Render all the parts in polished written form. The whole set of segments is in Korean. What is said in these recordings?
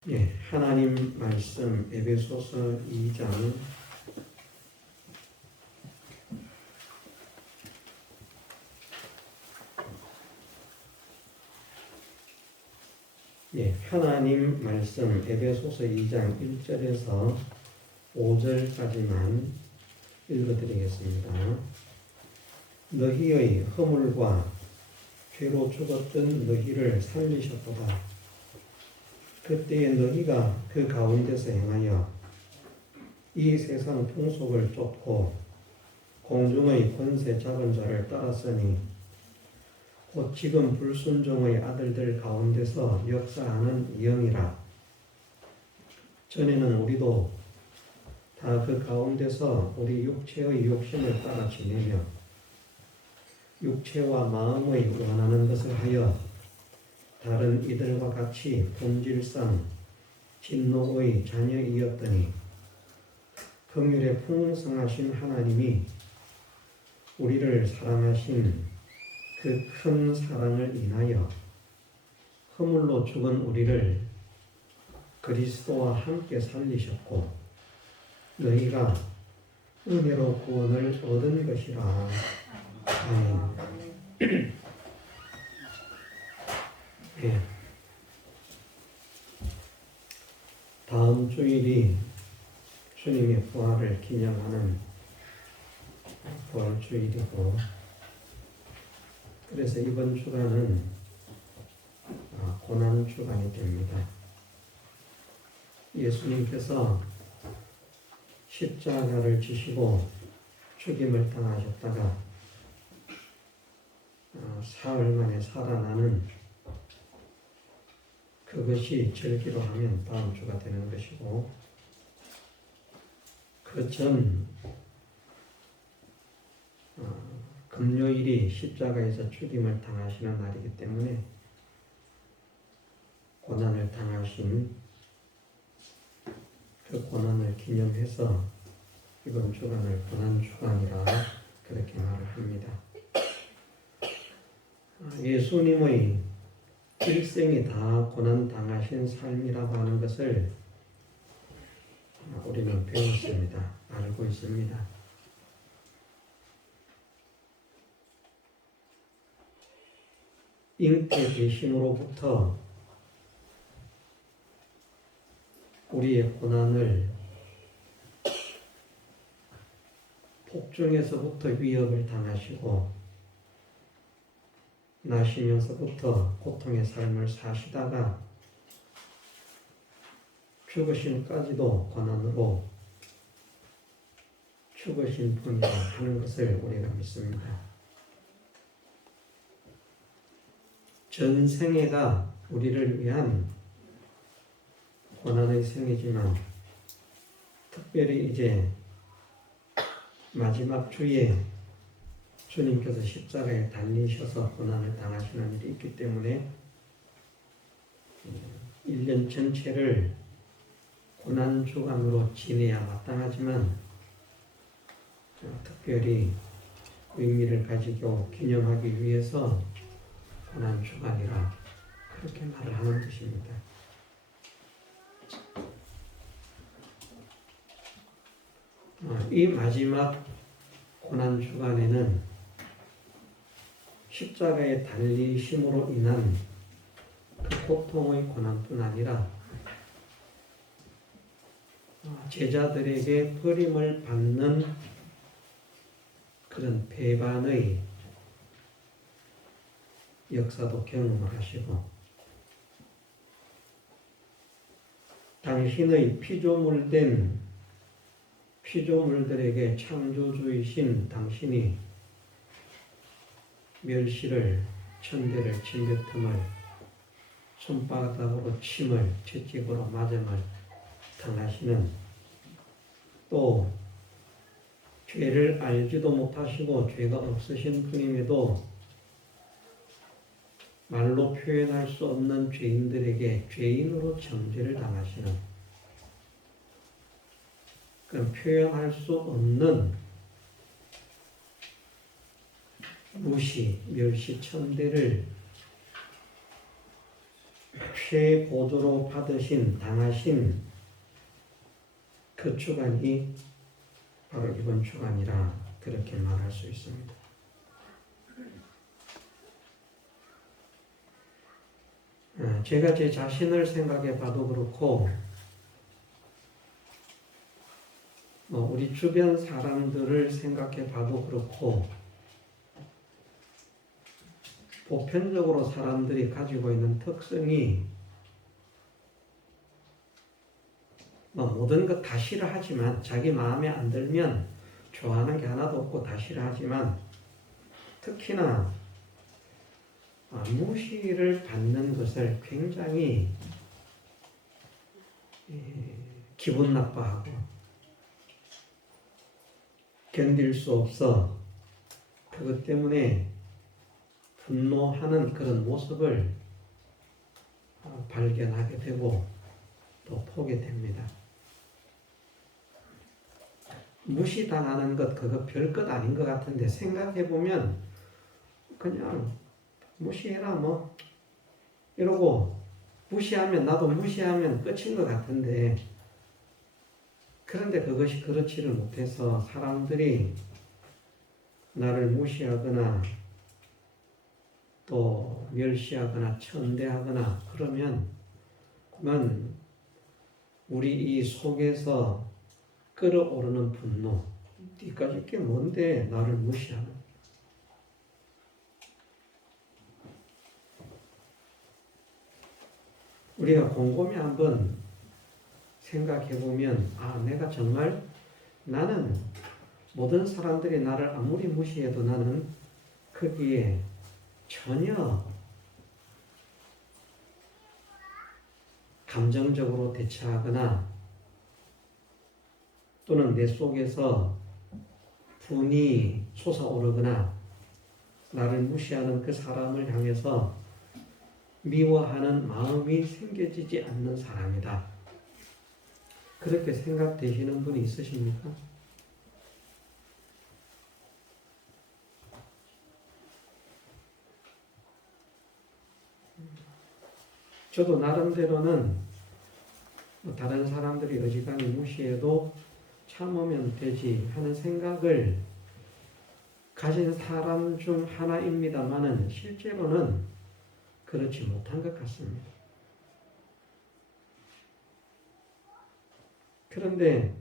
하나님 말씀 에베소서 2장 1절에서 5절까지만 읽어드리겠습니다. 너희의 허물과 죄로 죽었던 너희를 살리셨도다. 그때에 너희가 그 가운데서 행하여 이 세상 풍속을 쫓고 공중의 권세 잡은 자를 따랐으니 곧 지금 불순종의 아들들 가운데서 역사하는 영이라. 전에는 우리도 다 그 가운데서 우리 육체의 욕심을 따라 지내며 육체와 마음의 원하는 것을 하여 다른 이들과 같이 본질상 진노의 자녀이었더니 긍휼의 풍성하신 하나님이 우리를 사랑하신 그 큰 사랑을 인하여 허물로 죽은 우리를 그리스도와 함께 살리셨고 너희가 은혜로 구원을 얻은 것이라. 아멘. 다음 주일이 주님의 부활을 기념하는 부활주일이고, 그래서 이번 주간은 고난주간이 됩니다. 예수님께서 십자가를 지시고 죽임을 당하셨다가 사흘 만에 살아나는 그것이 절기로 하면 다음 주가 되는 것이고, 그 전 금요일이 십자가에서 죽임을 당하시는 날이기 때문에 고난을 당하신 그 고난을 기념해서 이번 주간을 고난주간이라 그렇게 말을 합니다. 예수님의 일생이 다 고난 당하신 삶이라고 하는 것을 우리는 배웠습니다. 알고 있습니다. 잉태 대심으로부터 우리의 고난을, 폭중에서부터 위협을 당하시고 나시면서부터 고통의 삶을 사시다가 죽으심까지도 고난으로 죽으신 분이라 하는 것을 우리가 믿습니다. 전생애가 우리를 위한 고난의 생이지만 특별히 이제 마지막 주에 주님께서 십자가에 달리셔서 고난을 당하시는 일이 있기 때문에 1년 전체를 고난주간으로 지내야 마땅하지만 특별히 의미를 가지고 기념하기 위해서 고난주간이라 그렇게 말을 하는 것입니다. 이 마지막 고난주간에는 십자가에 달리심으로 인한 그 고통의 고난뿐 아니라 제자들에게 버림을 받는 그런 배반의 역사도 경험을 하시고, 당신의 피조물들에게 창조주이신 당신이 멸시를, 천대를, 침뱉음을, 손바닥으로 침을, 채찍으로 맞음을 당하시는, 또 죄를 알지도 못하시고 죄가 없으신 분임에도 말로 표현할 수 없는 죄인들에게 죄인으로 정죄를 당하시는, 그럼 표현할 수 없는 무시, 멸시, 천대를 최고조로 당하신 그 주간이 바로 이번 주간이라 그렇게 말할 수 있습니다. 제가 제 자신을 생각해 봐도 그렇고 우리 주변 사람들을 생각해 봐도 그렇고 보편적으로 사람들이 가지고 있는 특성이 모든 것 다 싫어하지만 자기 마음에 안 들면 좋아하는 게 하나도 없고 다 싫어하지만 특히나 무시를 받는 것을 굉장히 기분 나빠하고 견딜 수 없어 그것 때문에 분노하는 그런 모습을 발견하게 되고 또 보게 됩니다. 무시당하는 것 그거 별것 아닌 것 같은데 생각해보면 그냥 무시해라 뭐 이러고 무시하면 나도 무시하면 끝인 것 같은데 그런데 그것이 그렇지를 못해서 사람들이 나를 무시하거나 또 멸시하거나 천대하거나 그러면 그건 우리 이 속에서 끓어오르는 분노 이까짓 게 뭔데 나를 무시하는 우리가 곰곰이 한번 생각해보면 내가 정말 나는 모든 사람들이 나를 아무리 무시해도 나는 거기에 전혀 감정적으로 대처하거나 또는 내 속에서 분이 솟아오르거나 나를 무시하는 그 사람을 향해서 미워하는 마음이 생겨지지 않는 사람이다. 그렇게 생각되시는 분이 있으십니까? 저도 나름대로는 다른 사람들이 어지간히 무시해도 참으면 되지 하는 생각을 가진 사람 중 하나입니다만은 실제로는 그렇지 못한 것 같습니다. 그런데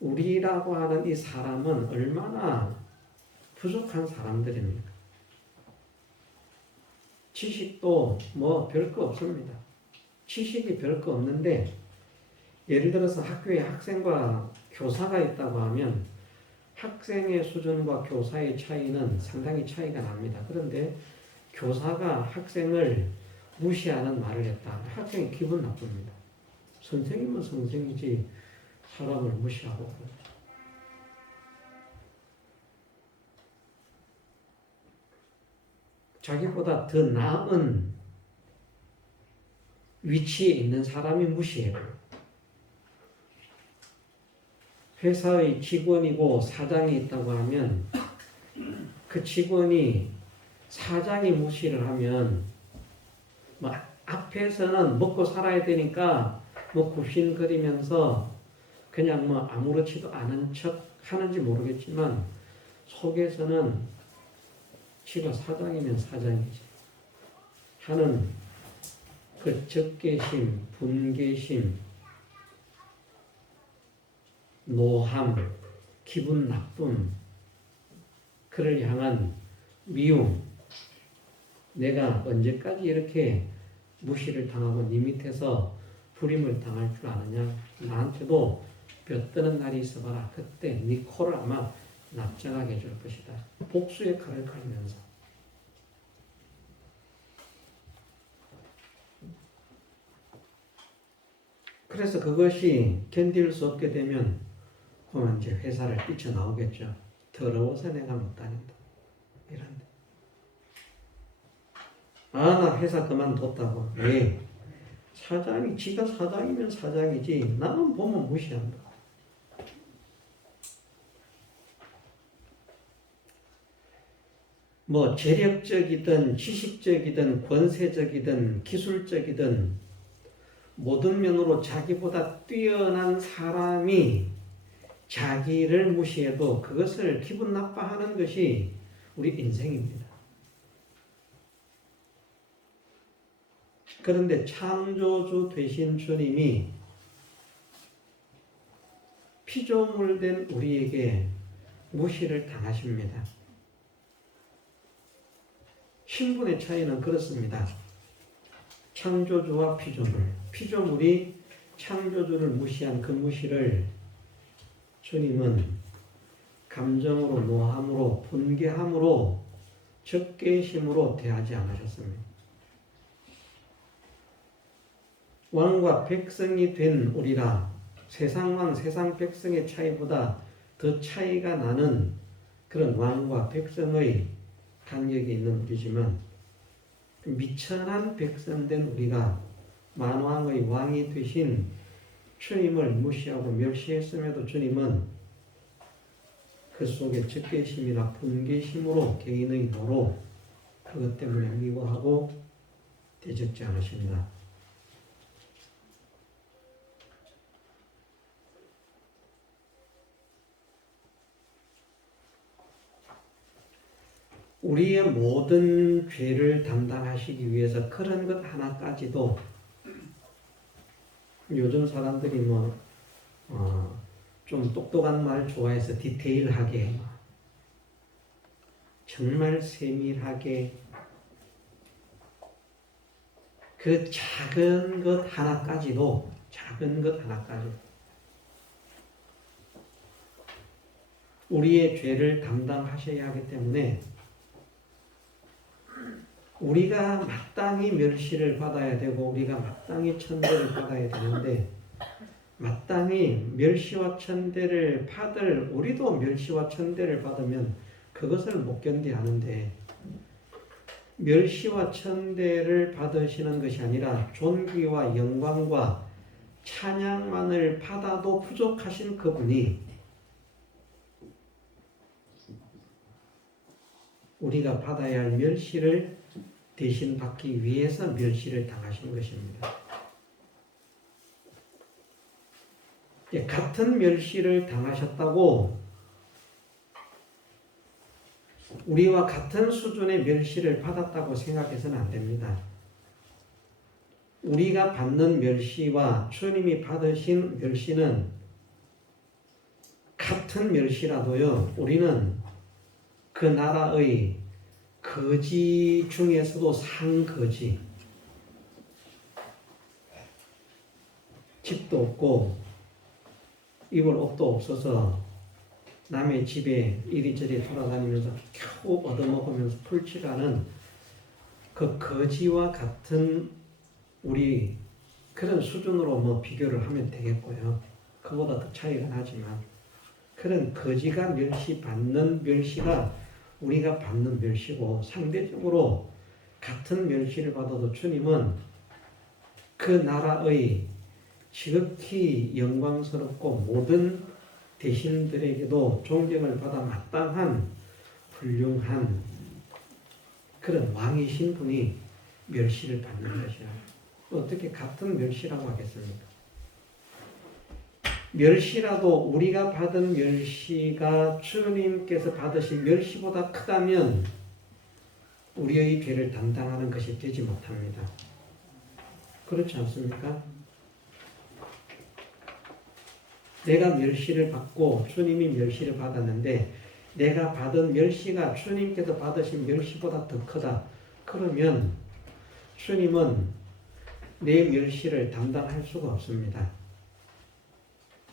우리라고 하는 이 사람은 얼마나 부족한 사람들입니까? 지식도 별거 없습니다. 지식이 별거 없는데 예를 들어서 학교에 학생과 교사가 있다고 하면 학생의 수준과 교사의 차이는 상당히 차이가 납니다. 그런데 교사가 학생을 무시하는 말을 했다. 학생이 기분 나쁩니다. 선생님은 선생이지 사람을 무시하고 자기보다 더 나은 위치에 있는 사람이 무시해요. 회사의 직원이고 사장이 있다고 하면 그 직원이 사장이 무시를 하면 앞에서는 먹고 살아야 되니까 굽신거리면서 그냥 아무렇지도 않은 척 하는지 모르겠지만 속에서는 지가 사장이면 사장이지 하는 그 적개심, 분개심, 노함, 기분 나쁨, 그를 향한 미움, 내가 언제까지 이렇게 무시를 당하고 네 밑에서 불임을 당할 줄 아느냐? 나한테도 볕 뜨는 날이 있어봐라. 그때 네 코를 아마 납작하게 해줄 것이다. 복수의 칼을 갈면서. 그래서 그것이 견딜 수 없게 되면 그러면 이제 회사를 뛰쳐나오겠죠. 더러워서 내가 못 다닌다. 이런데. 나 회사 그만뒀다고. 왜? 사장이, 지가 사장이면 사장이지. 나만 보면 무시한다. 뭐 재력적이든 지식적이든 권세적이든 기술적이든 모든 면으로 자기보다 뛰어난 사람이 자기를 무시해도 그것을 기분 나빠하는 것이 우리 인생입니다. 그런데 창조주 되신 주님이 피조물된 우리에게 무시를 당하십니다. 신분의 차이는 그렇습니다. 창조주와 피조물이 창조주를 무시한 그 무시를 주님은 감정으로, 노함으로, 분개함으로, 적개심으로 대하지 않으셨습니다. 왕과 백성이 된 우리라 세상 왕, 세상 백성의 차이보다 더 차이가 나는 그런 왕과 백성의 간격이 있는 우리지만 미천한 백성된 우리가 만왕의 왕이 되신 주님을 무시하고 멸시했음에도 주님은 그 속에 적개심이나 분개심으로 개인의 노로 그것 때문에 미워하고 대적지 않으십니다. 우리의 모든 죄를 담당하시기 위해서 그런 것 하나까지도 요즘 사람들이 좀 똑똑한 말 좋아해서 디테일하게 정말 세밀하게 그 작은 것 하나까지도 우리의 죄를 담당하셔야 하기 때문에 우리가 마땅히 멸시를 받아야 되고 우리가 마땅히 천대를 받아야 되는데 마땅히 멸시와 천대를 받을 우리도 멸시와 천대를 받으면 그것을 못 견디하는데 멸시와 천대를 받으시는 것이 아니라 존귀와 영광과 찬양만을 받아도 부족하신 그분이 우리가 받아야 할 멸시를 대신 받기 위해서 멸시를 당하신 것입니다. 같은 멸시를 당하셨다고 우리와 같은 수준의 멸시를 받았다고 생각해서는 안 됩니다. 우리가 받는 멸시와 주님이 받으신 멸시는 같은 멸시라도요, 우리는 그 나라의 거지 중에서도 상거지, 집도 없고 입을 옷도 없어서 남의 집에 이리저리 돌아다니면서 겨우 얻어먹으면서 풀칠하는 그 거지와 같은 우리 그런 수준으로 비교를 하면 되겠고요. 그보다 더 차이가 나지만 그런 거지가 멸시받는 멸시가 우리가 받는 멸시고 상대적으로 같은 멸시를 받아도 주님은 그 나라의 지극히 영광스럽고 모든 대신들에게도 존경을 받아 마땅한 훌륭한 그런 왕이신 분이 멸시를 받는 것이야. 어떻게 같은 멸시라고 하겠습니까? 멸시라도 우리가 받은 멸시가 주님께서 받으신 멸시보다 크다면 우리의 죄를 담당하는 것이 되지 못합니다. 그렇지 않습니까? 내가 멸시를 받고 주님이 멸시를 받았는데 내가 받은 멸시가 주님께서 받으신 멸시보다 더 크다. 그러면 주님은 내 멸시를 담당할 수가 없습니다.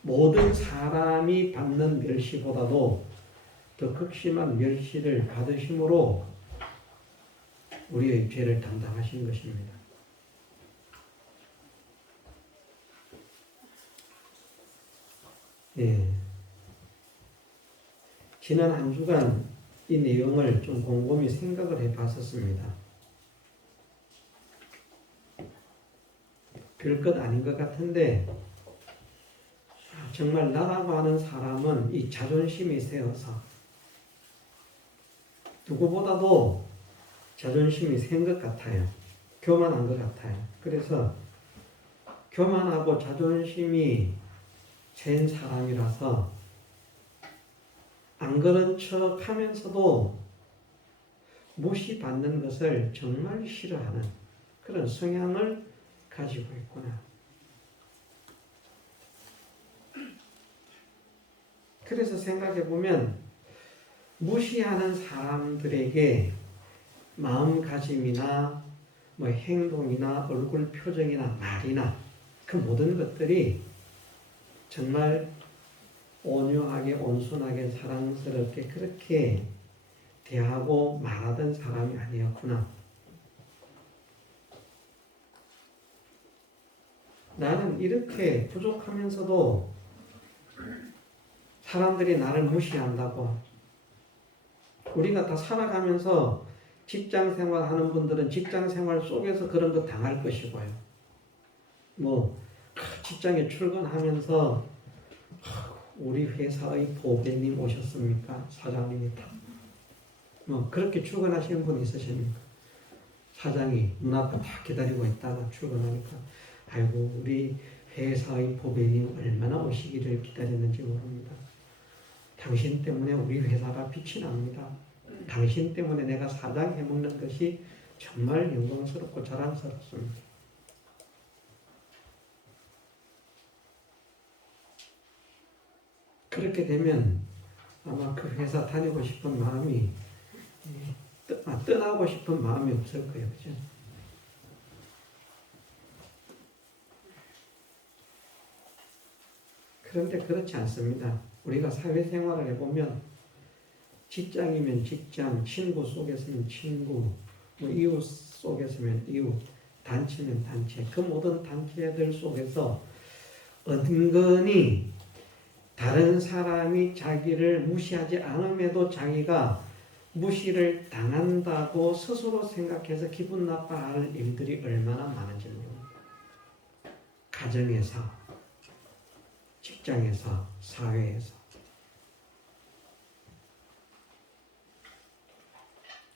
모든 사람이 받는 멸시보다도 더 극심한 멸시를 받으심으로 우리의 죄를 담당하신 것입니다. 네. 지난 한 주간 이 내용을 좀 곰곰이 생각을 해 봤었습니다. 별것 아닌 것 같은데 정말 나라고 하는 사람은 이 자존심이 세어서 누구보다도 자존심이 센 것 같아요. 교만한 것 같아요. 그래서 교만하고 자존심이 센 사람이라서 안 그런 척 하면서도 무시받는 것을 정말 싫어하는 그런 성향을 가지고 있구나. 그래서 생각해 보면 무시하는 사람들에게 마음가짐이나 뭐 행동이나 얼굴 표정이나 말이나 그 모든 것들이 정말 온유하게 온순하게 사랑스럽게 그렇게 대하고 말하던 사람이 아니었구나. 나는 이렇게 부족하면서도 사람들이 나를 무시한다고. 우리가 다 살아가면서 직장 생활하는 분들은 직장 생활 속에서 그런 거 당할 것이고요. 뭐 직장에 출근하면서 우리 회사의 보배님 오셨습니까? 사장님이 다. 뭐 그렇게 출근하시는 분 있으십니까? 사장이 문 앞에 다 기다리고 있다가 출근하니까 아이고 우리 회사의 보배님 얼마나 오시기를 기다렸는지 모릅니다. 당신 때문에 우리 회사가 빛이 납니다. 당신 때문에 내가 사장 해먹는 것이 정말 영광스럽고 자랑스럽습니다. 그렇게 되면 아마 그 회사 다니고 싶은 마음이 떠나고 싶은 마음이 없을 거예요. 그죠? 그런데 그렇지 않습니다. 우리가 사회생활을 해보면 직장이면 직장, 친구 속에서는 친구, 뭐 이웃 속에서는 이웃, 단체면 단체, 그 모든 단체들 속에서 은근히 다른 사람이 자기를 무시하지 않음에도 자기가 무시를 당한다고 스스로 생각해서 기분 나빠할 일들이 얼마나 많은지 모릅니다. 가정에서, 직장에서, 사회에서.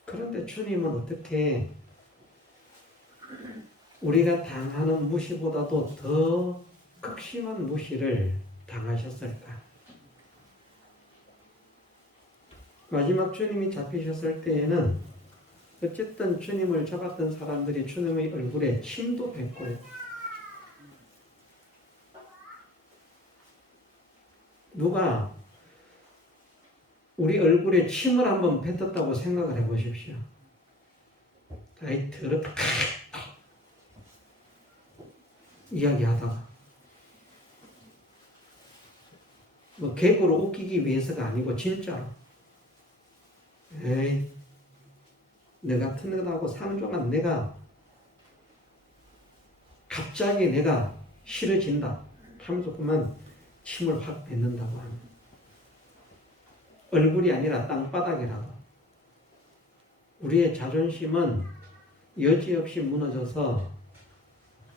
그런데 주님은 어떻게 우리가 당하는 무시보다도 더 극심한 무시를 당하셨을까? 마지막 주님이 잡히셨을 때에는 어쨌든 주님을 잡았던 사람들이 주님의 얼굴에 침도 뱉고요. 누가 우리 얼굴에 침을 한번 뱉었다고 생각을 해보십시오. 아이 더럽다 이야기하다가 뭐 개그로 웃기기 위해서가 아니고 진짜로 에이 너 같은 것하고 상종한 내가 갑자기 내가 싫어진다 하면서 그만 침을 확 뱉는다고 합니다. 얼굴이 아니라 땅바닥이라도 우리의 자존심은 여지없이 무너져서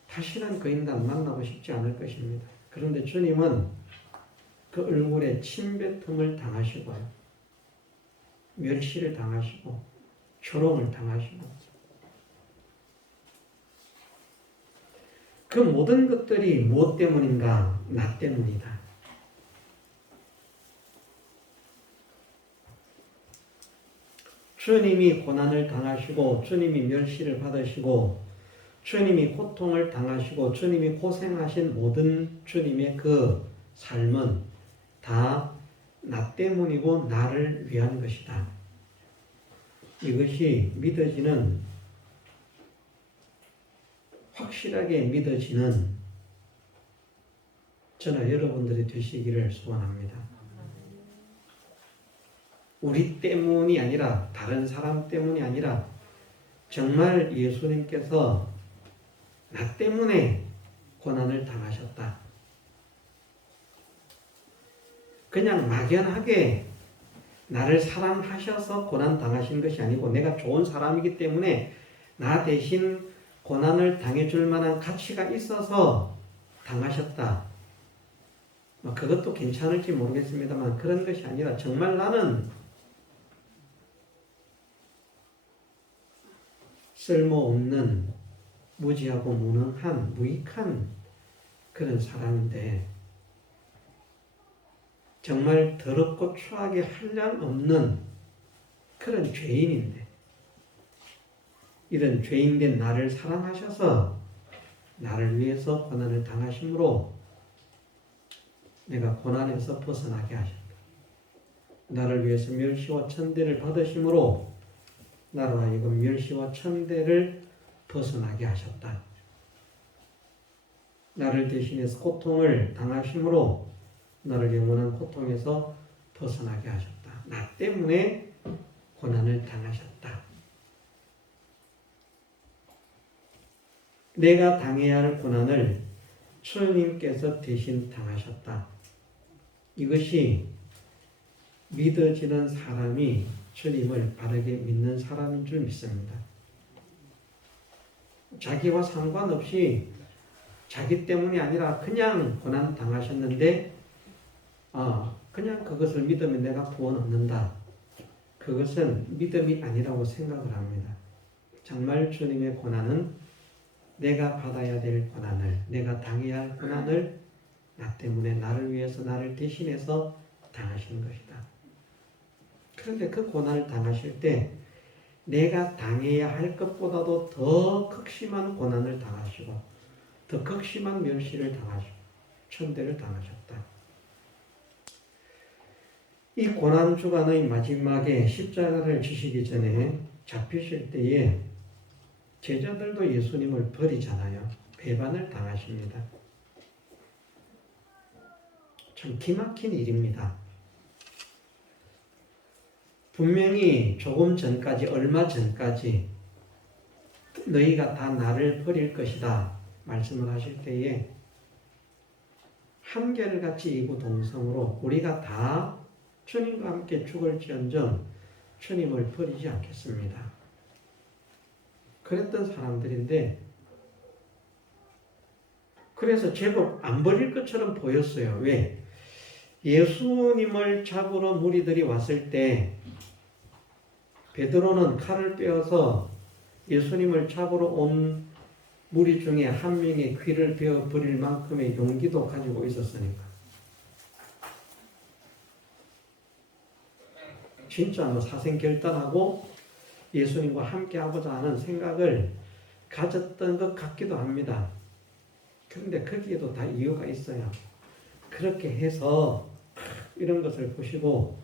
다시는 그 인간 만나고 싶지 않을 것입니다. 그런데 주님은 그 얼굴에 침뱉음을 당하시고요. 멸시를 당하시고 조롱을 당하시고 그 모든 것들이 무엇 때문인가? 나 때문이다. 주님이 고난을 당하시고 주님이 멸시를 받으시고 주님이 고통을 당하시고 주님이 고생하신 모든 주님의 그 삶은 다 나 때문이고 나를 위한 것이다. 이것이 믿어지는 확실하게 믿어지는 저나 여러분들이 되시기를 소원합니다. 우리 때문이 아니라 다른 사람 때문이 아니라 정말 예수님께서 나 때문에 고난을 당하셨다. 그냥 막연하게 나를 사랑하셔서 고난 당하신 것이 아니고 내가 좋은 사람이기 때문에 나 대신 고난을 당해줄 만한 가치가 있어서 당하셨다. 그것도 괜찮을지 모르겠습니다만 그런 것이 아니라 정말 나는 쓸모없는 무지하고 무능한 무익한 그런 사람인데 정말 더럽고 추하게 한량 없는 그런 죄인인데 이런 죄인된 나를 사랑하셔서 나를 위해서 고난을 당하심으로 내가 고난에서 벗어나게 하셨다. 나를 위해서 멸시와 천대를 받으심으로 나로 하여금 멸시와 천대를 벗어나게 하셨다. 나를 대신해서 고통을 당하심으로 나를 영원한 고통에서 벗어나게 하셨다. 나 때문에 고난을 당하셨다. 내가 당해야 할 고난을 주님께서 대신 당하셨다. 이것이 믿어지는 사람이 주님을 바르게 믿는 사람인 줄 믿습니다. 자기와 상관없이 자기 때문이 아니라 그냥 고난 당하셨는데 그냥 그것을 믿으면 내가 구원 얻는다. 그것은 믿음이 아니라고 생각을 합니다. 정말 주님의 고난은 내가 받아야 될 고난을, 내가 당해야 할 고난을 나 때문에 나를 위해서 나를 대신해서 당하신 것이다. 그런데 그 고난을 당하실 때 내가 당해야 할 것보다도 더 극심한 고난을 당하시고 더 극심한 멸시를 당하시고 천대를 당하셨다. 이 고난 주간의 마지막에 십자가를 지시기 전에 잡히실 때에 제자들도 예수님을 버리잖아요. 배반을 당하십니다. 참 기막힌 일입니다. 분명히 조금 전까지, 얼마 전까지 너희가 다 나를 버릴 것이다 말씀을 하실 때에 한결같이 이구동성으로 우리가 다 주님과 함께 죽을지언정 주님을 버리지 않겠습니다. 그랬던 사람들인데 그래서 제법 안 버릴 것처럼 보였어요. 왜? 예수님을 잡으러 무리들이 왔을 때 베드로는 칼을 빼어서 예수님을 잡으러 온 무리 중에 한 명의 귀를 베어 버릴 만큼의 용기도 가지고 있었으니까. 진짜 사생결단하고 예수님과 함께 하고자 하는 생각을 가졌던 것 같기도 합니다. 그런데 거기에도 다 이유가 있어요. 그렇게 해서 이런 것을 보시고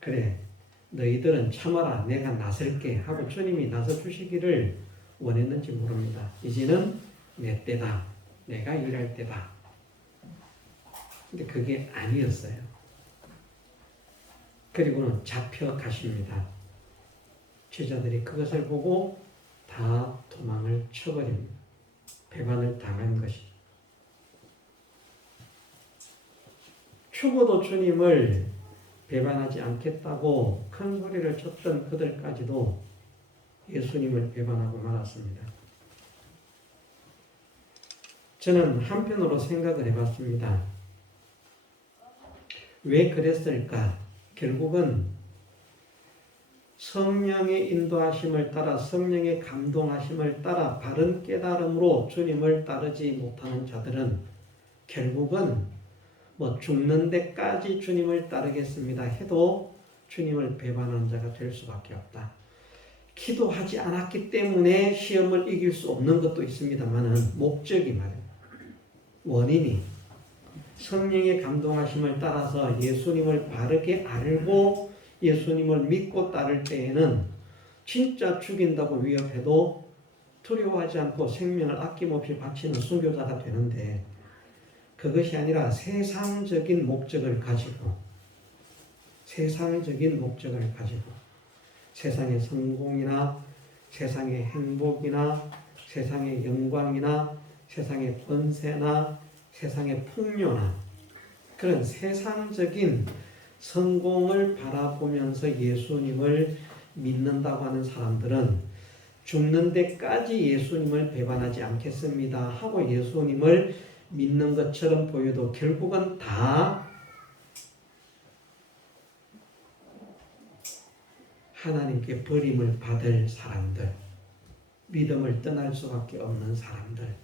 그래 너희들은 참아라 내가 나설게 하고 주님이 나서 주시기를 원했는지 모릅니다. 이제는 내 때다. 내가 일할 때다. 근데 그게 아니었어요. 그리고는 잡혀가십니다. 제자들이 그것을 보고 다 도망을 쳐버립니다. 배반을 당한 것이. 죽어도 주님을 배반하지 않겠다고 큰 소리를 쳤던 그들까지도 예수님을 배반하고 말았습니다. 저는 한편으로 생각을 해봤습니다. 왜 그랬을까? 결국은 성령의 인도하심을 따라 성령의 감동하심을 따라 바른 깨달음으로 주님을 따르지 못하는 자들은 결국은 죽는 데까지 주님을 따르겠습니다 해도 주님을 배반한 자가 될 수밖에 없다. 기도하지 않았기 때문에 시험을 이길 수 없는 것도 있습니다만은 목적이 말이에요. 원인이 성령의 감동하심을 따라서 예수님을 바르게 알고 예수님을 믿고 따를 때에는 진짜 죽인다고 위협해도 두려워하지 않고 생명을 아낌없이 바치는 순교자가 되는데 그것이 아니라 세상적인 목적을 가지고 세상의 성공이나 세상의 행복이나 세상의 영광이나 세상의 권세나 세상의 풍요나 그런 세상적인 성공을 바라보면서 예수님을 믿는다고 하는 사람들은 죽는 데까지 예수님을 배반하지 않겠습니다 하고 예수님을 믿는 것처럼 보여도 결국은 다 하나님께 버림을 받을 사람들, 믿음을 떠날 수밖에 없는 사람들인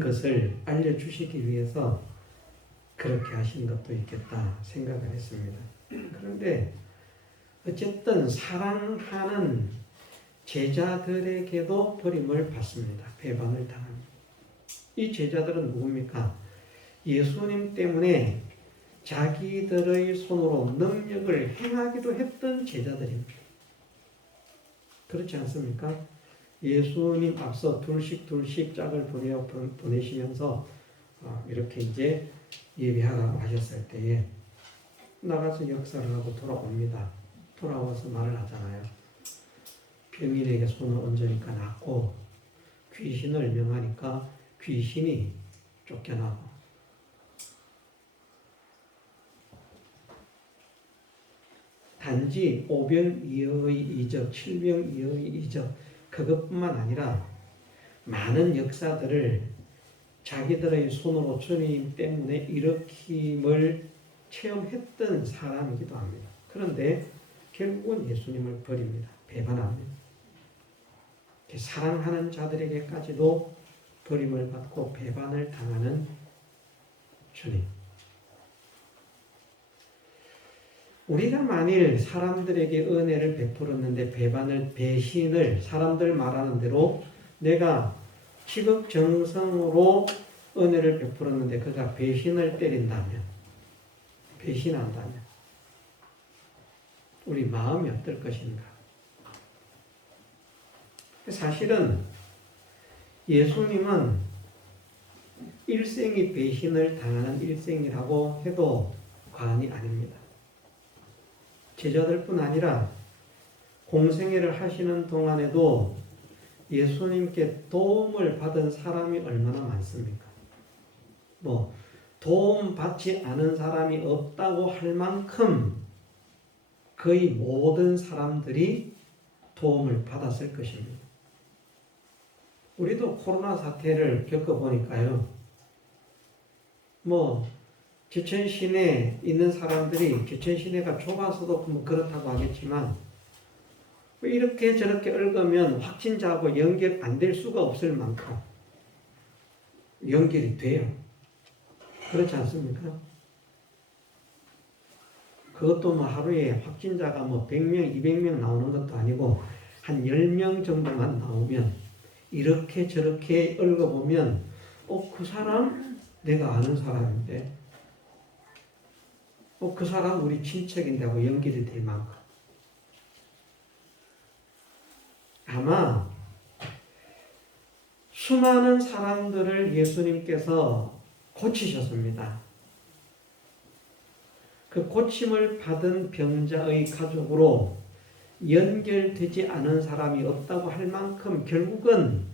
것을 알려주시기 위해서 그렇게 하신 것도 있겠다 생각을 했습니다. 그런데 어쨌든 사랑하는 제자들에게도 버림을 받습니다. 배반을 당합니다. 이 제자들은 누굽니까? 예수님 때문에 자기들의 손으로 능력을 행하기도 했던 제자들입니다. 그렇지 않습니까? 예수님 앞서 둘씩 짝을 보내시면서 이렇게 이제 예배하라고 하셨을 때에 나가서 역사를 하고 돌아옵니다. 돌아와서 말을 하잖아요. 병인에게 손을 얹으니까 낫고 귀신을 명하니까 귀신이 쫓겨나고 단지 5병 이어의 이적, 7병 이어의 이적 그것뿐만 아니라 많은 역사들을 자기들의 손으로 주님 때문에 일으킴을 체험했던 사람이기도 합니다. 그런데 결국은 예수님을 버립니다. 배반합니다. 사랑하는 자들에게까지도 버림을 받고 배반을 당하는 주님. 우리가 만일 사람들에게 은혜를 베풀었는데 배신을 사람들 말하는 대로 내가 지극정성으로 은혜를 베풀었는데 그가 배신을 배신한다면 우리 마음이 어떨 것인가? 사실은 예수님은 일생이 배신을 당하는 일생이라고 해도 과언이 아닙니다. 제자들뿐 아니라 공생애를 하시는 동안에도 예수님께 도움을 받은 사람이 얼마나 많습니까? 도움 받지 않은 사람이 없다고 할 만큼 거의 모든 사람들이 도움을 받았을 것입니다. 우리도 코로나 사태를 겪어보니까요. 제천 시내에 있는 사람들이 제천 시내가 좁아서도 그렇다고 하겠지만 이렇게 저렇게 얽으면 확진자하고 연결 안 될 수가 없을 만큼 연결이 돼요. 그렇지 않습니까? 그것도 하루에 확진자가 100명, 200명 나오는 것도 아니고 한 10명 정도만 나오면 이렇게 저렇게 얽어보면 그 사람 내가 아는 사람인데 그 사람 우리 친척인데 하고 연결이 될 만큼 아마 수많은 사람들을 예수님께서 고치셨습니다. 그 고침을 받은 병자의 가족으로 연결되지 않은 사람이 없다고 할 만큼 결국은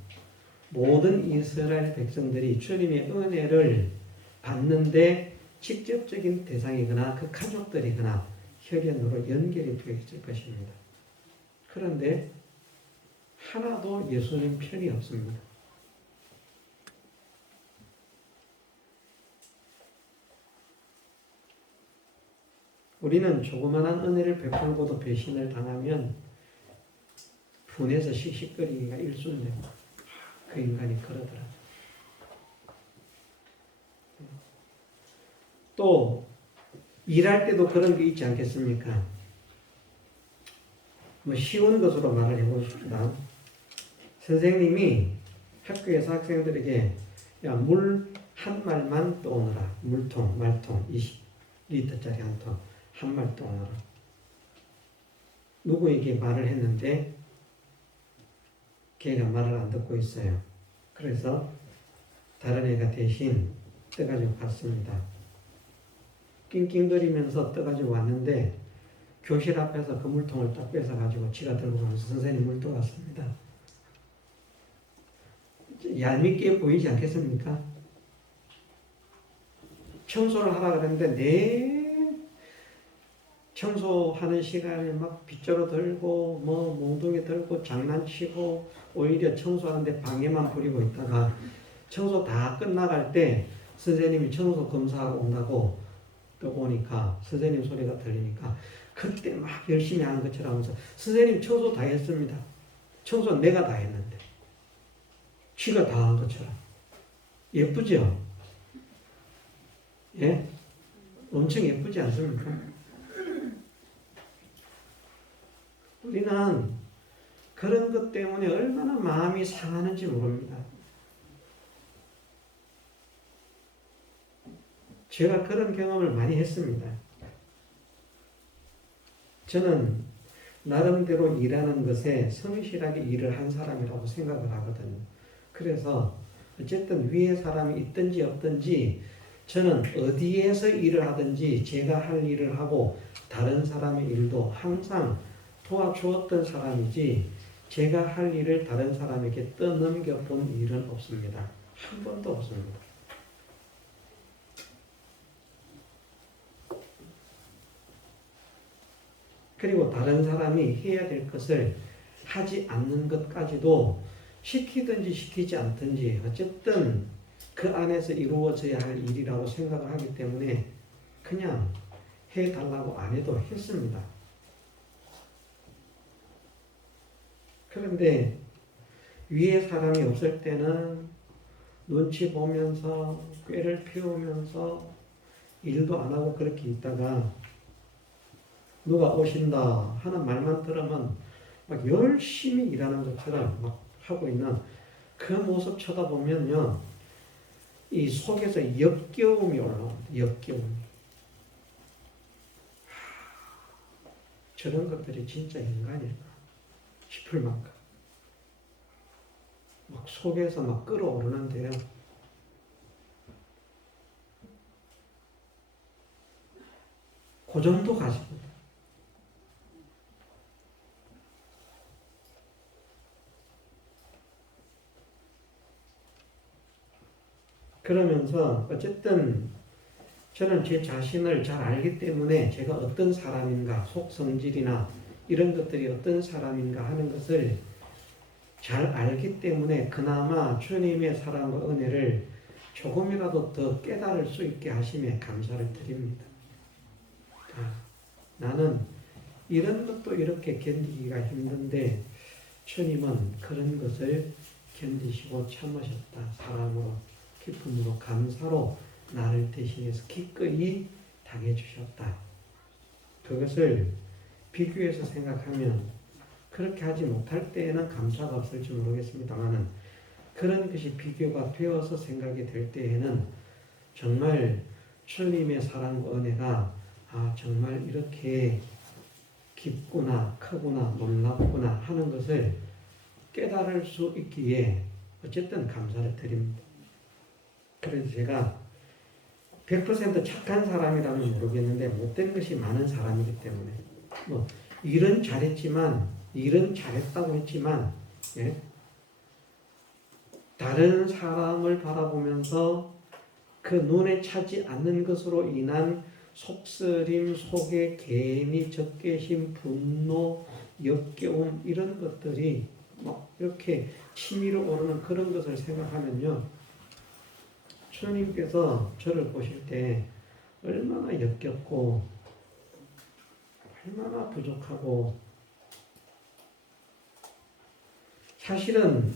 모든 이스라엘 백성들이 주님의 은혜를 받는데 직접적인 대상이거나 그 가족들이거나 혈연으로 연결이 되어 있을 것입니다. 그런데 하나도 예수님 편이 없습니다. 우리는 조그만한 은혜를 베풀고도 배신을 당하면 분해서 씩씩거리기가 일순데 그 인간이 그러더라. 또 일할 때도 그런 게 있지 않겠습니까? 쉬운 것으로 말을 해봅시다. 선생님이 학교에서 학생들에게 물 한 말만 떠오너라. 물통, 말통 20리터짜리 한 통. 한 말 떠오너라. 누구에게 말을 했는데 걔가 말을 안 듣고 있어요. 그래서 다른 애가 대신 떠가지고 갔습니다. 낑낑거리면서 떠가지고 왔는데 교실 앞에서 그 물통을 딱 뺏어가지고 지가 들고 가면서 선생님 물 떠왔습니다. 얄밉게 보이지 않겠습니까? 청소를 하라 그랬는데 청소하는 시간에 막 빗자루 들고 몽둥이 들고 장난치고 오히려 청소하는데 방해만 부리고 있다가 청소 다 끝나갈 때 선생님이 청소 검사하고 온다고 또 오니까 선생님 소리가 들리니까 그때 막 열심히 하는 것처럼 하면서 선생님 청소 다 했습니다. 청소는 내가 다 했는데 지가 다 한 것처럼 예쁘죠? 예? 엄청 예쁘지 않습니까? 우리는 그런 것 때문에 얼마나 마음이 상하는지 모릅니다. 제가 그런 경험을 많이 했습니다. 저는 나름대로 일하는 것에 성실하게 일을 한 사람이라고 생각을 하거든요. 그래서 어쨌든 위에 사람이 있든지 없든지 저는 어디에서 일을 하든지 제가 할 일을 하고 다른 사람의 일도 항상 도와주었던 사람이지 제가 할 일을 다른 사람에게 떠넘겨 본 일은 없습니다. 한 번도 없습니다. 그리고 다른 사람이 해야 될 것을 하지 않는 것까지도 시키든지 시키지 않든지 어쨌든 그 안에서 이루어져야 할 일이라고 생각을 하기 때문에 그냥 해달라고 안 해도 했습니다. 그런데 위에 사람이 없을 때는 눈치 보면서 꾀를 피우면서 일도 안 하고 그렇게 있다가 누가 오신다 하는 말만 들으면 막 열심히 일하는 것처럼 막 하고 있는 그 모습 쳐다보면요, 이 속에서 역겨움이 올라옵니다. 역겨움. 저런 것들이 진짜 인간일까 싶을 만큼 막 속에서 막 끓어오르는데요. 그 정도 가지고 그러면서 어쨌든 저는 제 자신을 잘 알기 때문에 제가 어떤 사람인가, 속 성질이나 이런 것들이 어떤 사람인가 하는 것을 잘 알기 때문에 그나마 주님의 사랑과 은혜를 조금이라도 더 깨달을 수 있게 하심에 감사를 드립니다. 나는 이런 것도 이렇게 견디기가 힘든데 주님은 그런 것을 견디시고 참으셨다. 사랑으로, 기쁨으로, 감사로 나를 대신해서 기꺼이 당해주셨다. 그것을 비교해서 생각하면 그렇게 하지 못할 때에는 감사가 없을지 모르겠습니다만 그런 것이 비교가 되어서 생각이 될 때에는 정말 주님의 사랑과 은혜가 정말 이렇게 깊구나, 크구나, 놀랍구나 하는 것을 깨달을 수 있기에 어쨌든 감사를 드립니다. 그래서 제가 100% 착한 사람이라면 모르겠는데 못된 것이 많은 사람이기 때문에 일은 잘했지만 일은 잘했다고 했지만 다른 사람을 바라보면서 그 눈에 차지 않는 것으로 인한 속쓰림, 속에 괜히 적개심, 분노, 역겨움 이런 것들이 막 이렇게 치밀어 오르는 그런 것을 생각하면요. 주님께서 저를 보실 때 얼마나 역겹고 얼마나 부족하고 사실은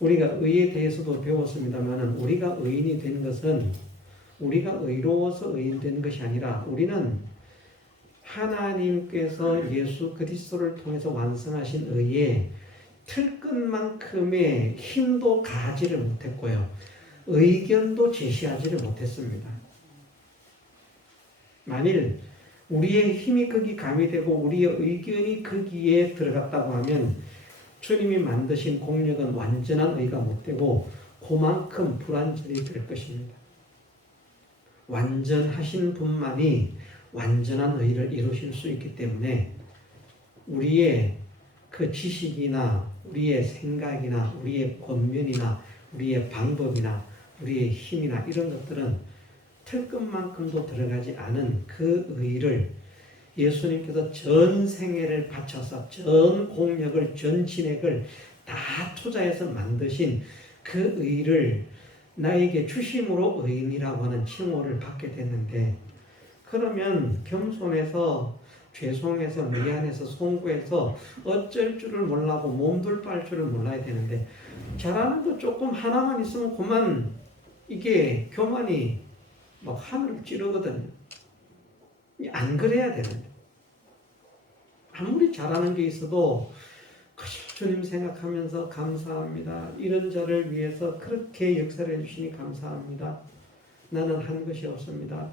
우리가 의에 대해서도 배웠습니다만 우리가 의인이 된 것은 우리가 의로워서 의인된 것이 아니라 우리는 하나님께서 예수 그리스도를 통해서 완성하신 의에 틀끝만큼의 힘도 가하지를 못했고요. 의견도 제시하지를 못했습니다. 만일 우리의 힘이 거기 가미되고 우리의 의견이 거기에 들어갔다고 하면 주님이 만드신 공력은 완전한 의가 못 되고 그만큼 불완전히 될 것입니다. 완전하신 분만이 완전한 의를 이루실 수 있기 때문에 우리의 그 지식이나 우리의 생각이나 우리의 권면이나 우리의 방법이나 우리의 힘이나 이런 것들은 털끝만큼도 들어가지 않은 그 의를 예수님께서 전 생애를 바쳐서 전 공력을 전 진액을 다 투자해서 만드신 그 의를 나에게 주심으로 의인이라고 하는 칭호를 받게 됐는데 그러면 겸손해서 죄송해서 미안해서 송구해서 어쩔 줄을 몰라고 몸둘 바할 줄을 몰라야 되는데 잘하는 거 조금 하나만 있으면 그만 이게 교만이 막 하늘을 찌르거든요. 안 그래야 되는데 아무리 잘하는 게 있어도 주님 생각하면서 감사합니다. 이런 자를 위해서 그렇게 역사를 해주시니 감사합니다. 나는 한 것이 없습니다.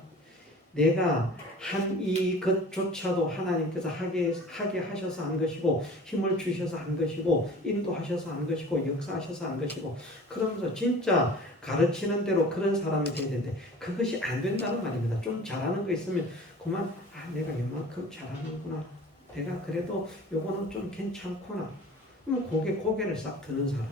내가 한 이것조차도 하나님께서 하게 하셔서 한 것이고 힘을 주셔서 한 것이고 인도하셔서 한 것이고 역사하셔서 한 것이고 그러면서 진짜 가르치는 대로 그런 사람이 돼야 되는데 그것이 안 된다는 말입니다. 좀 잘하는 거 있으면 그만 내가 이만큼 잘하는구나. 내가 그래도 요거는 좀 괜찮구나. 그럼 고개를 싹 드는 사람.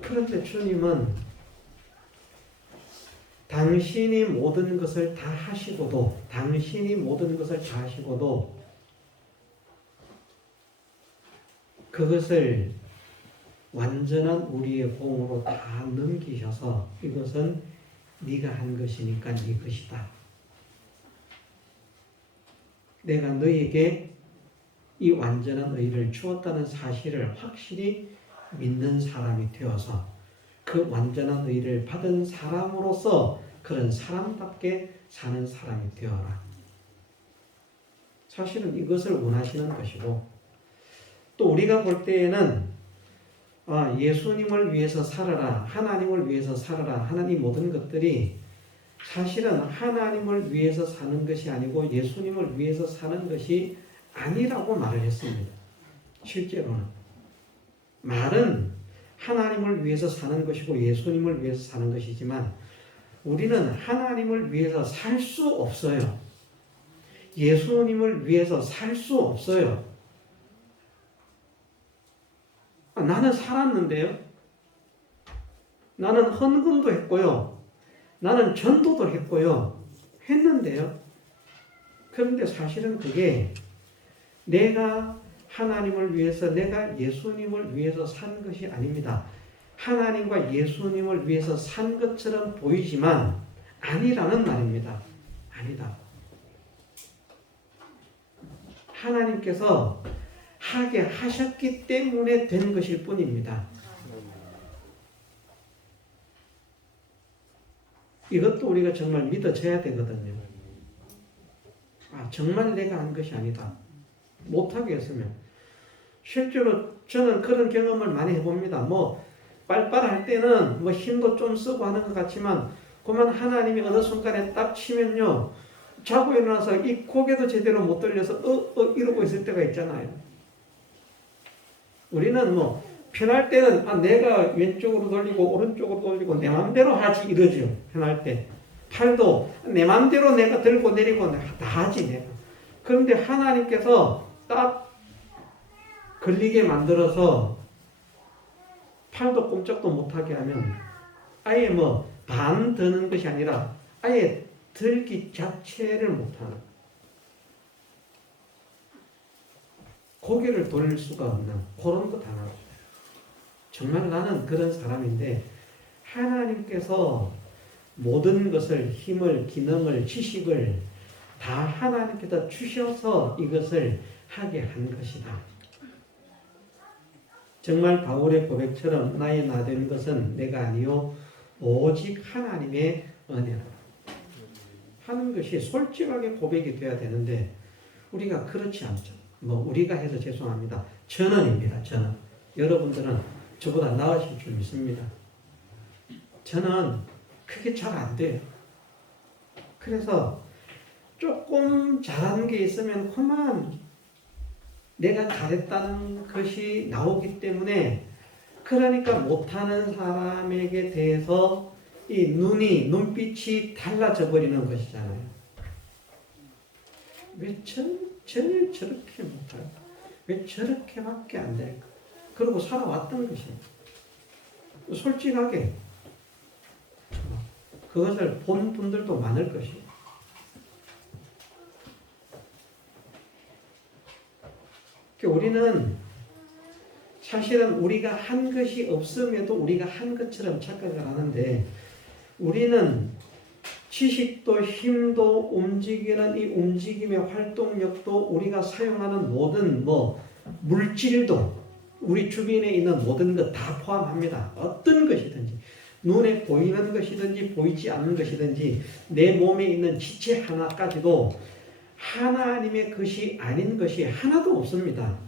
그런데 주님은 당신이 모든 것을 다 하시고도 그것을 완전한 우리의 공으로 다 넘기셔서 이것은 네가 한 것이니까 네 것이다. 내가 너에게 이 완전한 의를 주었다는 사실을 확실히 믿는 사람이 되어서 그 완전한 의를 받은 사람으로서 그런 사람답게 사는 사람이 되어라. 사실은 이것을 원하시는 것이고 또 우리가 볼 때에는 예수님을 위해서 살아라, 하나님을 위해서 살아라 하는 이 모든 것들이 사실은 하나님을 위해서 사는 것이 아니고 예수님을 위해서 사는 것이 아니라고 말을 했습니다. 실제로는 말은 하나님을 위해서 사는 것이고 예수님을 위해서 사는 것이지만 우리는 하나님을 위해서 살 수 없어요. 예수님을 위해서 살 수 없어요. 나는 살았는데요. 나는 헌금도 했고요. 나는 전도도 했고요. 했는데요. 그런데 사실은 그게 내가 하나님을 위해서, 내가 예수님을 위해서 산 것이 아닙니다. 하나님과 예수님을 위해서 산 것처럼 보이지만 아니라는 말입니다. 아니다. 하나님께서 하게 하셨기 때문에 된 것일 뿐입니다. 이것도 우리가 정말 믿어져야 되거든요. 정말 내가 한 것이 아니다. 못하게 했으면. 실제로 저는 그런 경험을 많이 해봅니다. 빨빨할 때는 힘도 좀 쓰고 하는 것 같지만, 그만 하나님이 어느 순간에 딱 치면요, 자고 일어나서 이 고개도 제대로 못 돌려서 이러고 있을 때가 있잖아요. 우리는 편할 때는 내가 왼쪽으로 돌리고 오른쪽으로 돌리고 내 마음대로 하지 이러죠. 편할 때. 팔도 내 마음대로 내가 들고 내리고 다 하지 내가. 그런데 하나님께서 딱 걸리게 만들어서 팔도 꼼짝도 못하게 하면 아예 반 드는 것이 아니라 아예 들기 자체를 못하는, 고개를 돌릴 수가 없는 그런 거 당하고, 정말 나는 그런 사람인데 하나님께서 모든 것을, 힘을, 기능을, 지식을 다 하나님께서 주셔서 이것을 하게 한 것이다. 정말 바울의 고백처럼 나의 나된 것은 내가 아니요 오직 하나님의 은혜라 하는 것이 솔직하게 고백이 돼야 되는데 우리가 그렇지 않죠. 우리가 해서 죄송합니다. 저는입니다. 저는. 여러분들은 저보다 나으실 줄 믿습니다. 저는 그게 잘 안 돼요. 그래서 조금 잘하는 게 있으면 그만 내가 잘했다는 것이 나오기 때문에, 그러니까 못하는 사람에게 대해서 이 눈빛이 달라져 버리는 것이잖아요. 왜 저렇게 못할까? 왜 저렇게밖에 안 될까? 그러고 살아왔던 것입니다. 솔직하게 그것을 본 분들도 많을 것이에요. 우리는 사실은 우리가 한 것이 없음에도 우리가 한 것처럼 착각을 하는데 우리는 지식도 힘도 움직이는 이 움직임의 활동력도 우리가 사용하는 모든 물질도 우리 주변에 있는 모든 것 다 포함합니다. 어떤 것이든지 눈에 보이는 것이든지 보이지 않는 것이든지 내 몸에 있는 지체 하나까지도 하나님의 것이 아닌 것이 하나도 없습니다.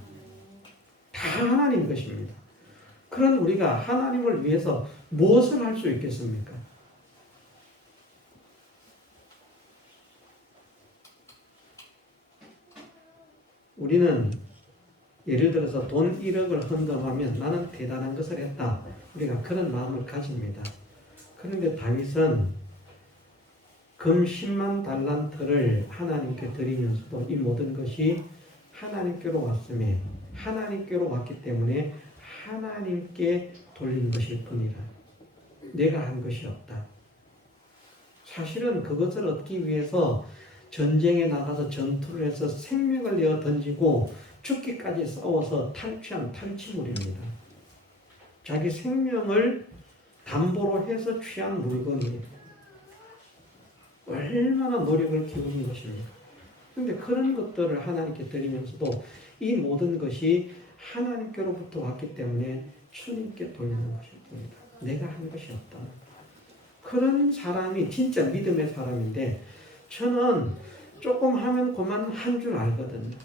다 하나님 것입니다. 그런 우리가 하나님을 위해서 무엇을 할 수 있겠습니까? 우리는 예를 들어서 돈 1억을 헌금하면 나는 대단한 것을 했다. 우리가 그런 마음을 가집니다. 그런데 다윗은 금 10만 달란트를 하나님께 드리면서도 이 모든 것이 하나님께로 왔음에 하나님께로 왔기 때문에 하나님께 돌린 것일 뿐이라. 내가 한 것이 없다. 사실은 그것을 얻기 위해서 전쟁에 나가서 전투를 해서 생명을 내어 던지고 죽기까지 싸워서 탈취한 탈취물입니다. 자기 생명을 담보로 해서 취한 물건입니다. 얼마나 노력을 기울인 것입니까? 그런데 그런 것들을 하나님께 드리면서도 이 모든 것이 하나님께로부터 왔기 때문에 주님께 돌리는 것일 뿐이다. 내가 한 것이 없다. 그런 사람이 진짜 믿음의 사람인데 저는 조금 하면 그만 한 줄 알거든요.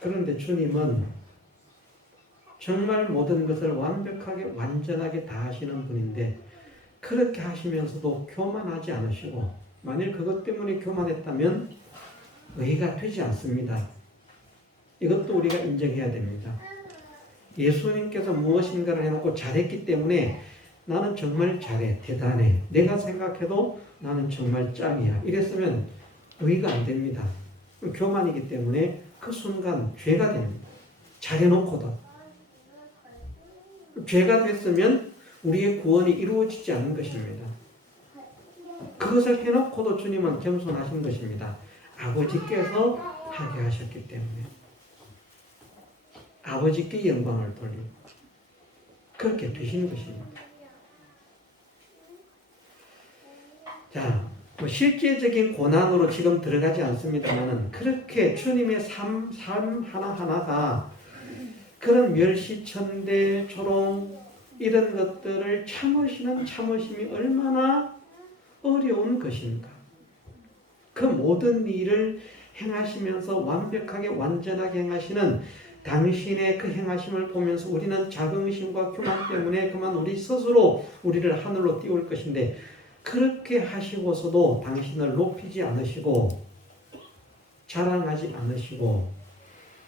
그런데 주님은 정말 모든 것을 완벽하게 완전하게 다 하시는 분인데 그렇게 하시면서도 교만하지 않으시고 만일 그것 때문에 교만했다면 의가 되지 않습니다. 이것도 우리가 인정해야 됩니다. 예수님께서 무엇인가를 해놓고 잘했기 때문에 나는 정말 잘해, 대단해. 내가 생각해도 나는 정말 짱이야. 이랬으면 의가 안 됩니다. 교만이기 때문에 그 순간 죄가 됩니다. 잘해놓고도. 죄가 됐으면 우리의 구원이 이루어지지 않는 것입니다. 그것을 해놓고도 주님은 겸손하신 것입니다. 아버지께서 하게 하셨기 때문에. 아버지께 영광을 돌리고 그렇게 되시는 것입니다. 자, 실제적인 고난으로 지금 들어가지 않습니다만은 그렇게 주님의 삶 하나하나가 그런 멸시, 천대, 조롱 이런 것들을 참으시는 참으심이 얼마나 어려운 것인가. 그 모든 일을 행하시면서 완벽하게 완전하게 행하시는 당신의 그 행하심을 보면서 우리는 자긍심과 교만 때문에 그만 우리 스스로 우리를 하늘로 띄울 것인데 그렇게 하시고서도 당신을 높이지 않으시고 자랑하지 않으시고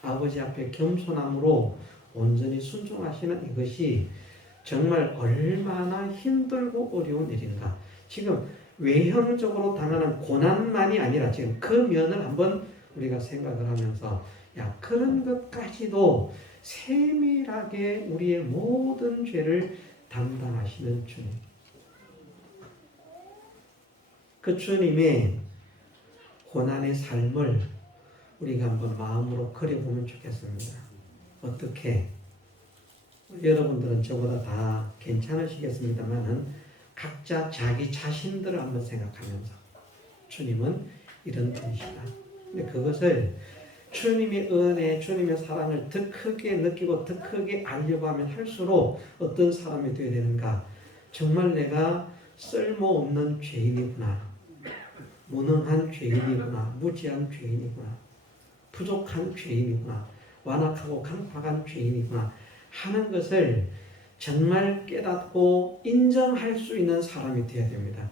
아버지 앞에 겸손함으로 온전히 순종하시는 이것이 정말 얼마나 힘들고 어려운 일인가. 지금 외형적으로 당하는 고난만이 아니라 지금 그 면을 한번 우리가 생각을 하면서 그런 것까지도 세밀하게 우리의 모든 죄를 담당하시는 주님. 그 주님의 고난의 삶을 우리가 한번 마음으로 그려보면 좋겠습니다. 어떻게? 여러분들은 저보다 다 괜찮으시겠습니다만은 각자 자기 자신들을 한번 생각하면서 주님은 이런 분이시다. 근데 그것을 주님의 은혜, 주님의 사랑을 더 크게 느끼고 더 크게 알려고 하면 할수록 어떤 사람이 되어야 되는가? 정말 내가 쓸모없는 죄인이구나. 무능한 죄인이구나. 무지한 죄인이구나. 부족한 죄인이구나. 완악하고 강팍한 죄인이구나. 하는 것을 정말 깨닫고 인정할 수 있는 사람이 되어야 됩니다.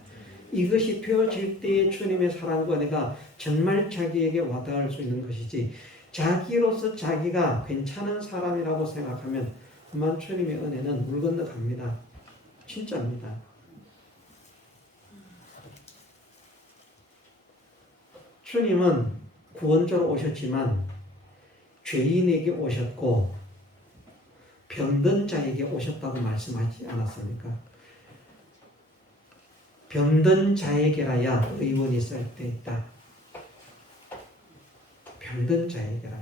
이것이 펴질 때에 주님의 사랑과 내가 정말 자기에게 와닿을 수 있는 것이지 자기로서 자기가 괜찮은 사람이라고 생각하면 그만 주님의 은혜는 물 건너갑니다. 진짜입니다. 주님은 구원자로 오셨지만 죄인에게 오셨고 병든 자에게 오셨다고 말씀하지 않았습니까? 병든 자에게라야 의원이 쌀 때 있다. 병든 자에게라.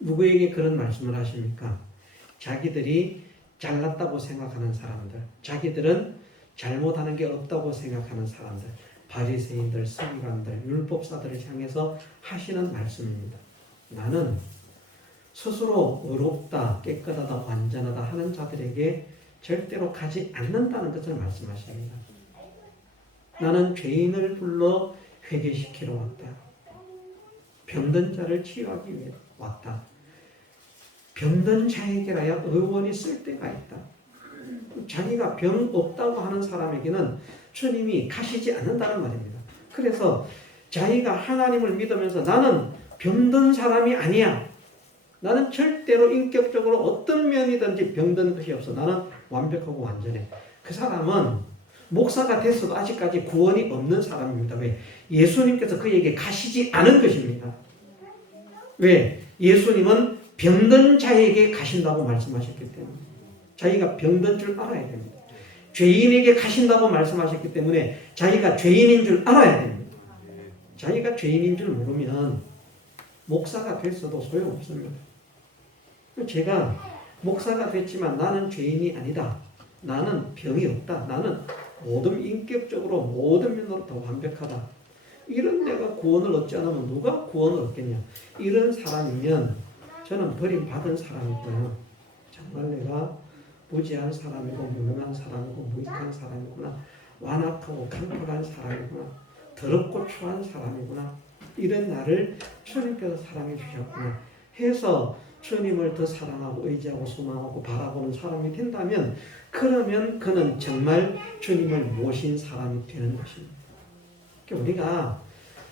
누구에게 그런 말씀을 하십니까? 자기들이 잘났다고 생각하는 사람들, 자기들은 잘못하는 게 없다고 생각하는 사람들, 바리새인들, 서기관들, 율법사들을 향해서 하시는 말씀입니다. 나는 스스로 의롭다, 깨끗하다, 완전하다 하는 자들에게 절대로 가지 않는다는 것을 말씀하십니다. 나는 죄인을 불러 회개시키러 왔다. 병든 자를 치유하기 위해 왔다. 병든 자에게라야 의원이 쓸 데가 있다. 자기가 병 없다고 하는 사람에게는 주님이 가시지 않는다는 말입니다. 그래서 자기가 하나님을 믿으면서 나는 병든 사람이 아니야. 나는 절대로 인격적으로 어떤 면이든지 병든 것이 없어. 나는 완벽하고 완전해. 그 사람은 목사가 됐어도 아직까지 구원이 없는 사람입니다. 왜? 예수님께서 그에게 가시지 않은 것입니다. 왜? 예수님은 병든 자에게 가신다고 말씀하셨기 때문에. 자기가 병든 줄 알아야 됩니다. 죄인에게 가신다고 말씀하셨기 때문에 자기가 죄인인 줄 알아야 됩니다. 자기가 죄인인 줄 모르면 목사가 됐어도 소용없습니다. 제가 목사가 됐지만 나는 죄인이 아니다. 나는 병이 없다. 나는 모든 인격적으로 모든 면으로 더 완벽하다. 이런 내가 구원을 얻지 않으면 누가 구원을 얻겠냐. 이런 사람이면 저는 버림받은 사람이고요. 정말 내가 부지한 사람이고 무능한 사람이고 무익한 사람이구나. 완악하고 강팍한 사람이구나. 더럽고 추한 사람이구나. 이런 나를 주님께서 사랑해 주셨구나 해서 주님을 더 사랑하고 의지하고 소망하고 바라보는 사람이 된다면 그러면 그는 정말 주님을 모신 사람이 되는 것입니다. 우리가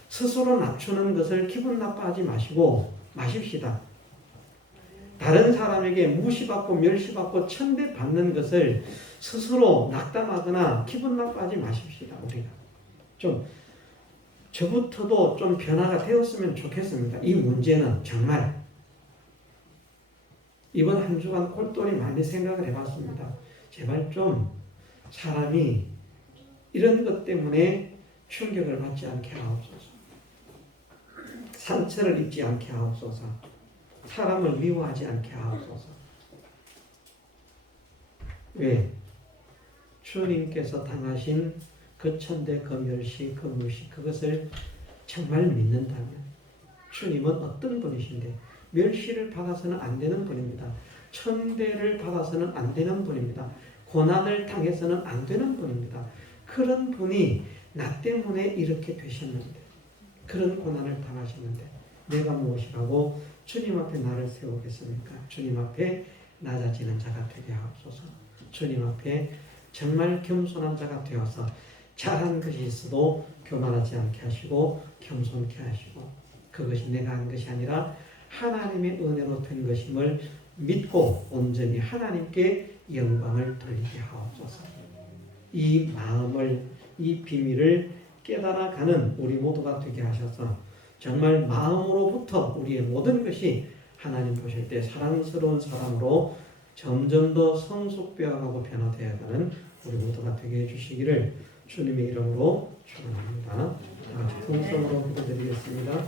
스스로 낮추는 것을 기분 나빠하지 마십시다. 다른 사람에게 무시받고 멸시받고 천대받는 것을 스스로 낙담하거나 기분 나빠하지 마십시다. 우리가 좀 저부터도 좀 변화가 되었으면 좋겠습니다. 이 문제는 정말 이번 한 주간 꼴똘히 많이 생각을 해봤습니다. 제발 좀 사람이 이런 것 때문에 충격을 받지 않게 하옵소서. 상처를 입지 않게 하옵소서. 사람을 미워하지 않게 하옵소서. 왜? 주님께서 당하신 그 천대, 그 멸시, 그 무시, 그것을 정말 믿는다면 주님은 어떤 분이신데 멸시를 받아서는 안 되는 분입니다. 천대를 받아서는 안 되는 분입니다. 고난을 당해서는 안 되는 분입니다. 그런 분이 나 때문에 이렇게 되셨는데 그런 고난을 당하셨는데 내가 무엇이라고 주님 앞에 나를 세우겠습니까? 주님 앞에 낮아지는 자가 되게 하옵소서. 주님 앞에 정말 겸손한 자가 되어서 잘한 것이 있어도 교만하지 않게 하시고 겸손케 하시고 그것이 내가 한 것이 아니라 하나님의 은혜로 된 것임을 믿고 온전히 하나님께 영광을 돌리게 하옵소서. 이 마음을, 이 비밀을 깨달아가는 우리 모두가 되게 하셔서 정말 마음으로부터 우리의 모든 것이 하나님 보실 때 사랑스러운 사람으로 점점 더 성숙되어가고 변화되어가는 우리 모두가 되게 해주시기를 주님의 이름으로 축원합니다. 다 같이 통성으로 기도드리겠습니다.